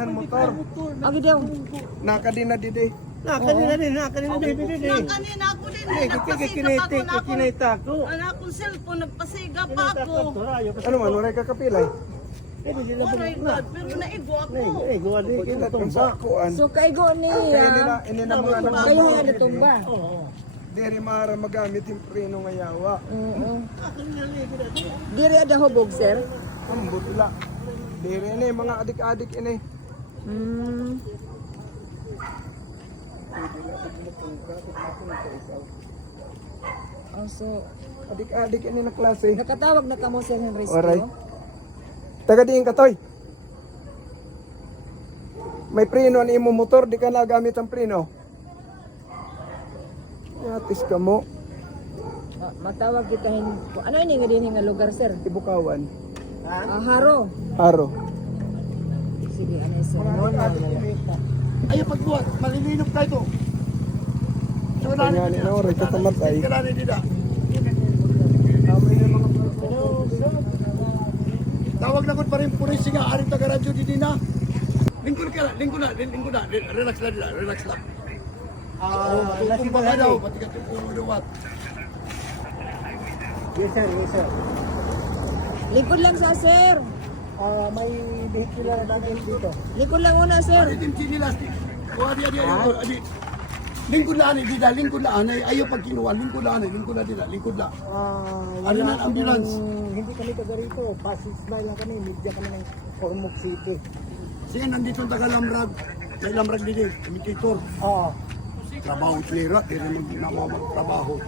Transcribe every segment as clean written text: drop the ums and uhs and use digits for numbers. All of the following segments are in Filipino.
han motor. Agi daw. Naka din na didi. Kanina din. Nang kanina ako din, nagpasiga pa ako. Kinita ko. Anak kong cellphone, nagpasiga pa ako. Ano man, waray ka kapilay. Oh my God, pero naigo ako. Pagkilat kung sa kuan. So kaigo ni Ini na mga anak kayo mo. nga natumba. Diri mara magamit yung preno nga yawa. Oo. Diri ada hubog, sir. Ambot ila. Diri ini mga adik-adik ini. Oh, so Adik-adik ini na klase. nakatawag na kamo sir ng rescue. Alright. Taga diin ka toy. May preno ni imo motor, di ka na gamit ang preno. Yatis ka mo. Matawag kita ano ini nga din nga lugar sir? Ibukawan. Haro. Haro. Sige, ano sir? Ayaw pagbuhat, malilinog tayo. Kanya ni no, rito sa matay. Karani dida. Tawag na ko pa rin pulis nga aring taga radyo di dina. Lingkod na. Relax lang. Kung baka daw, pati ka tupulo duwat. Yes sir. Likod lang sa sir. May vehicle na natin dito. Likod lang una sir. Aritin sinilas. Kuha di. Lingkod na dida, ayaw pag kinuha, lingkod na dida. Ano na ambulance? Hindi kami taga rito. Pasisnay lang kami. Media kami ng Ormoc City. Sige, nandito ang taga Lamrag. May Lamrag din, imitator. Oo. Trabaho clear, di rin magtrabaho.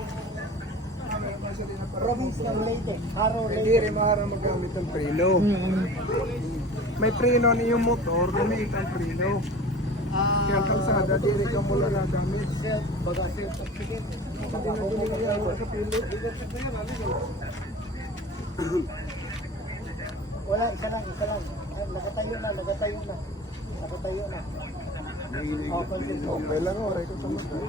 Province ng Leyte. Haro Leyte. Diri mara magamit ang preno. May preno ni yung motor, gamit ang preno. Kaya ang kalsada, diri ka mula na gamit. Baga sir. Sige. Wala, isa lang. Nakatayo na. Okay lang, oray ko sa matay.